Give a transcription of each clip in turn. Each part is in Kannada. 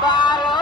para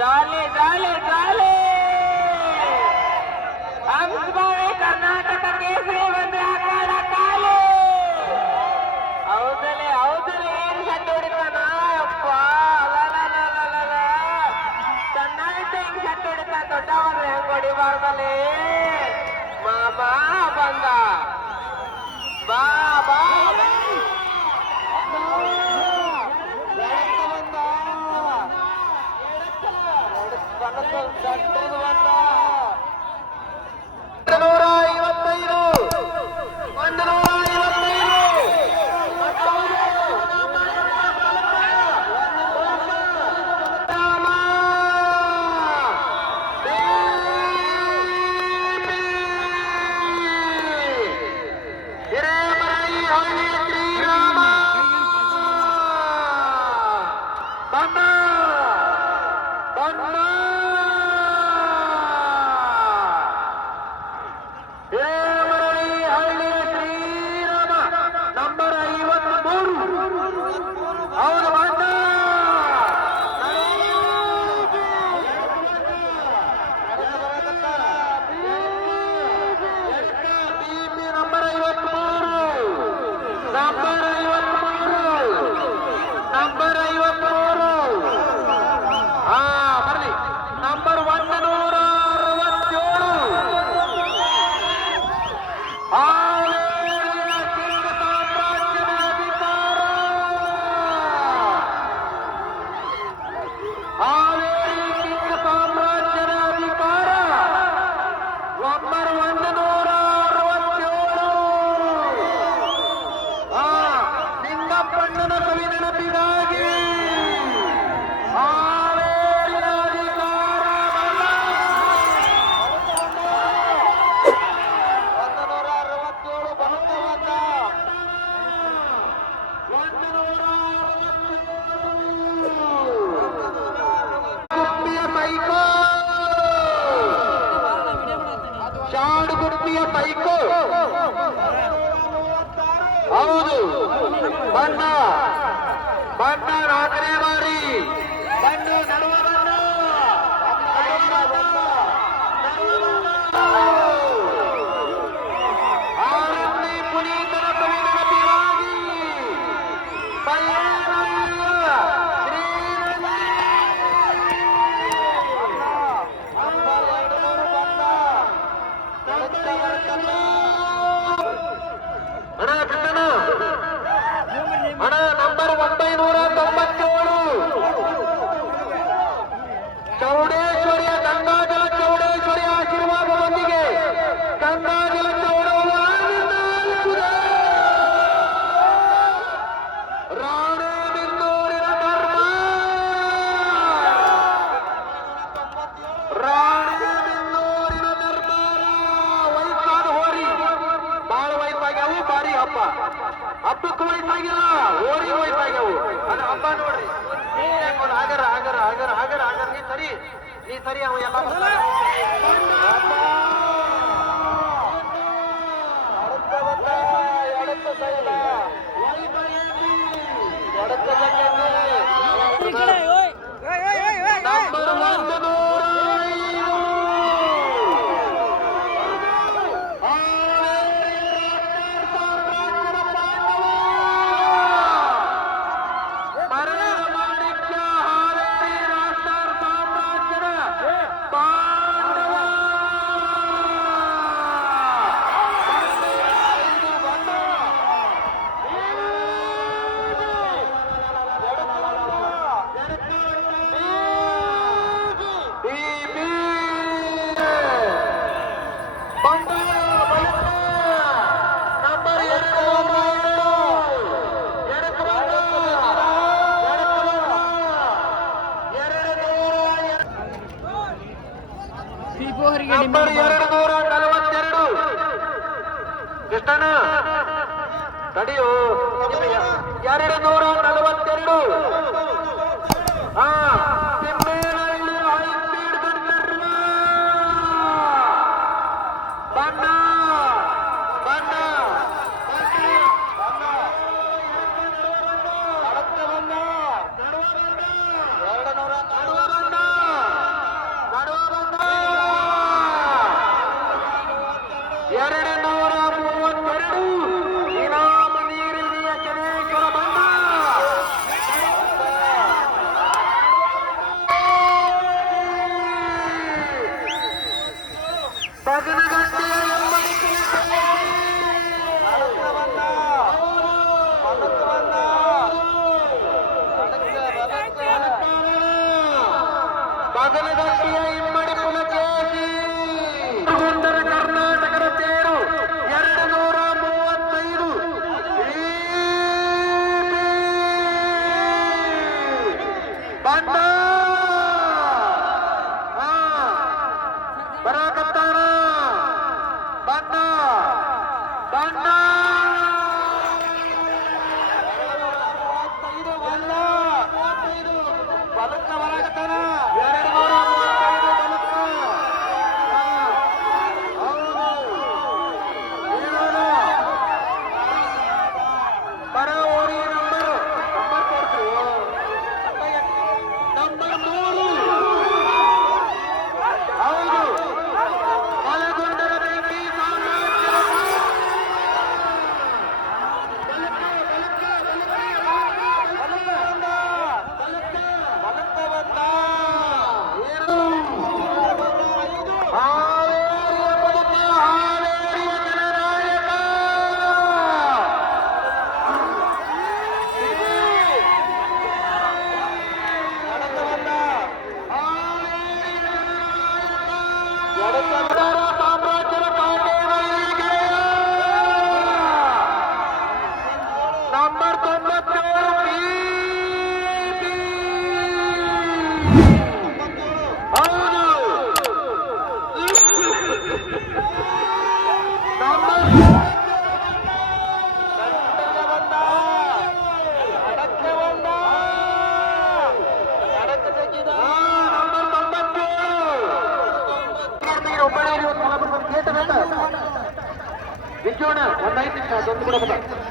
jolly jolly jolly. बन्ना बन्ना रात्री बारी बन्ना सर्व ರಾಣೇಬೆನ್ನೂರಿನ ನಿರ್ಮಾಣ ವಯಸ್ಸಾದ ಹೋರಿ. ಬಾಳ ವಯಸ್ಸಾಗ್ಯಾವು ಬಾರಿ ಹಬ್ಬ. ಹಬ್ಬಕ್ಕೂ ವಯಸ್ಸಾಗಿಲ್ಲ ಹೋರಿ ವಯಸ್ಸಾಗ್ಯಾವು. ಅದು ಹಬ್ಬ ನೋಡ್ರಿ. ಆಗರ ಆಗರ ಆಗರ ಆಗರ ಆಗರ ನೀ ಸರಿ ನೀ ಸರಿ, ಅವ ಎಲ್ಲ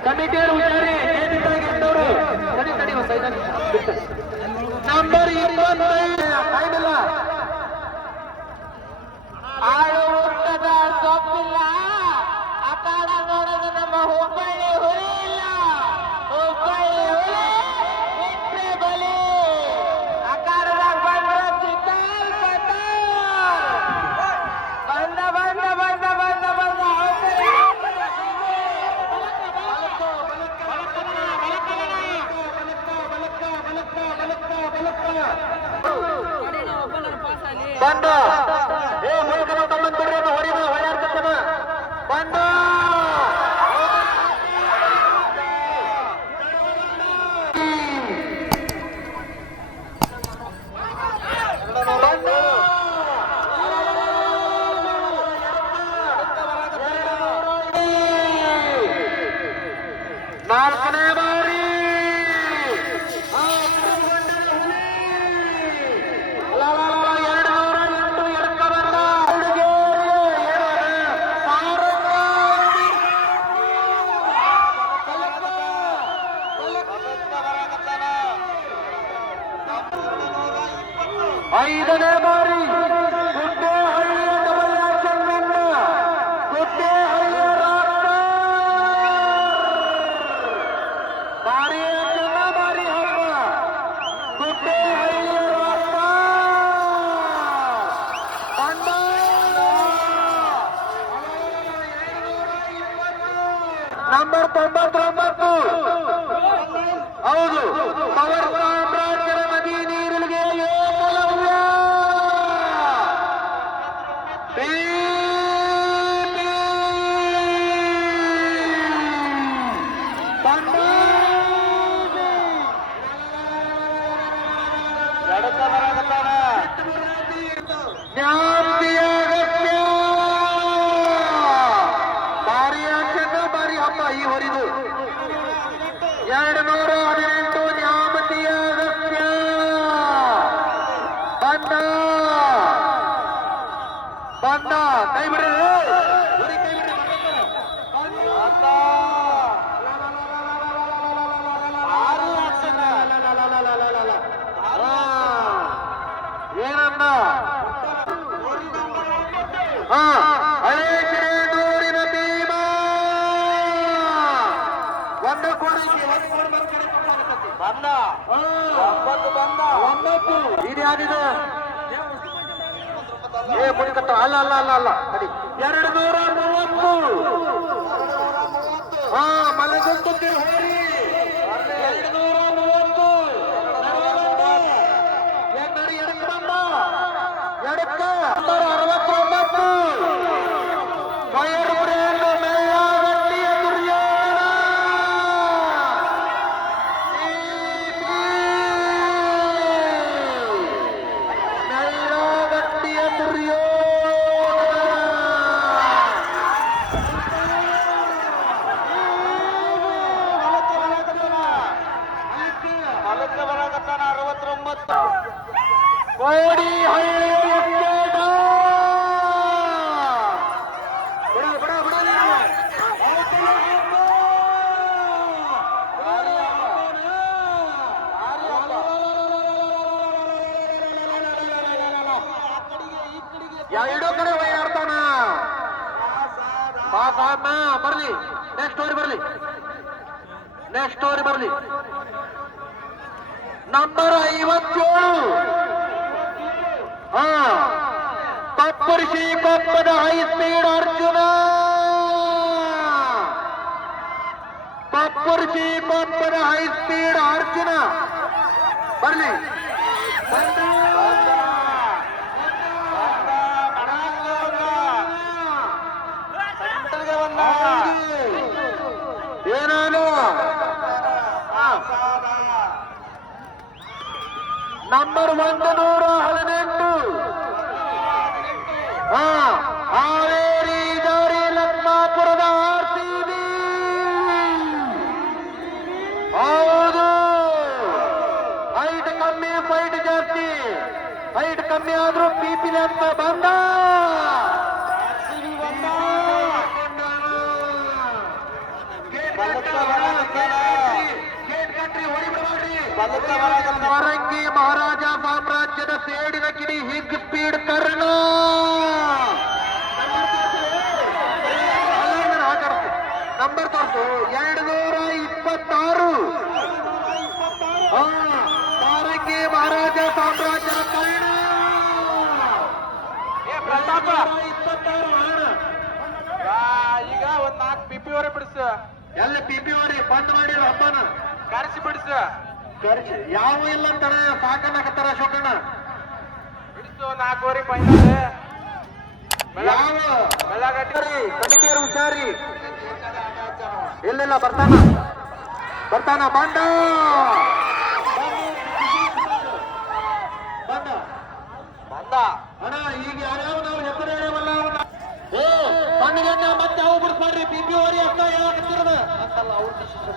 ಕಮಿಟಿಯವರು ನಂಬರ್ ತೊಂಬತ್ತೊಂಬತ್ತು ಹೌದು ಪವರ್ ಸಾಮ್ರಾಜ್ಯದ ನದಿ ಒಂದು ಕೋಡಿ. ಬಂದ. ಒಂಬತ್ತು ಬಂದ. ಒಂಬತ್ತು. ಇದು ಯಾವ್ದಿದೆ ಏ ಅಲ್ಲ ಅಲ್ಲ ಅಲ್ಲ ಅಲ್ಲ. ಸರಿ ಎರಡು ನೂರ ಮೂವತ್ತು. ಹಾ ಮಲಗುಂದಿ ಹೋರಿ. ಹಾ ಪಪ್ಪರಿಸಿ ಕೊಪ್ಪದ ಹೈ ಸ್ಪೀಡ್ ಅರ್ಜುನ ಪಪ್ಪರಿಸಿ ಕೊಪ್ಪದ ಹೈ ಸ್ಪೀಡ್ ಅರ್ಜುನ ಬರ್ಲಿ ಏನಾನು ನಂಬರ್ ಒಂದು ನೂರ ಹದಿನೆಂಟು ಹಾವೇರಿ ಜಾರಿ ಲಕ್ಮಾಪುರದ ಆರ್ ಸಿ ಬಿ. ಹೌದು. ಹೈಟ್ ಕಮ್ಮಿ ಫೈಟ್ ಜಾಸ್ತಿ. ಹೈಟ್ ಕಮ್ಮಿ ಆದ್ರೂ ಪಿಪಿ ಅಂತ ಬಂದ. ವರಂಗಿ ಮಹಾರಾಜ ಸಾಮ್ರಾಜ್ಯದ ಸೇಡಿನ ಕಿಡಿ ಹಿಗ್ ಸ್ಪೀಡ್ ಕರ್ಣ ನಂಬರ್ ತೋರ್ಸು ಎರಡು ನೂರ ಇಪ್ಪತ್ತಾರು ಹಾ, ವಾರಂಗಿ ಮಹಾರಾಜ ಸಾಮ್ರಾಜ್ಯದ ಕರ್ಣ ಪ್ರತಾಪ ಇಪ್ಪತ್ತಾರು ಹಣ ಈಗ ಒಂದ್ ನಾಲ್ಕು ಪಿಪಿ ವರೆ ಬಿಡಿಸು ಎಲ್ಲಿ ಪಿ ಪಿ ಅವರಿ ಬಂದ್ ಮಾಡಿರೋ ಹಬ್ಬನ? ಕರೆಸಿ ಬಿಡಿಸು ಕರ್ಸಿ. ಯಾವ ಇಲ್ಲ ಅಂತಾರ ಸಾಕನ್ನಕತ್ತಾರ ಶೋಕಣ್ಣ ಬಿಡಿಸು ನಾಲ್ಕೂವರೆ ಫೈನಲ್ ಯಾವ? ಬೆಳಗಟ್ಟಿ ಕಮಿಟಿಯರು ಹುಷಾರಿ. ಇಲ್ಲ ಬರ್ತಾನ. ಬರ್ತಾನ ಬಂದ. ಬಂದ. ಬಂದ. ಅಣ್ಣ ಈಗ ಯಾರ್ಯಾವ ನಾವು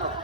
것 같아요.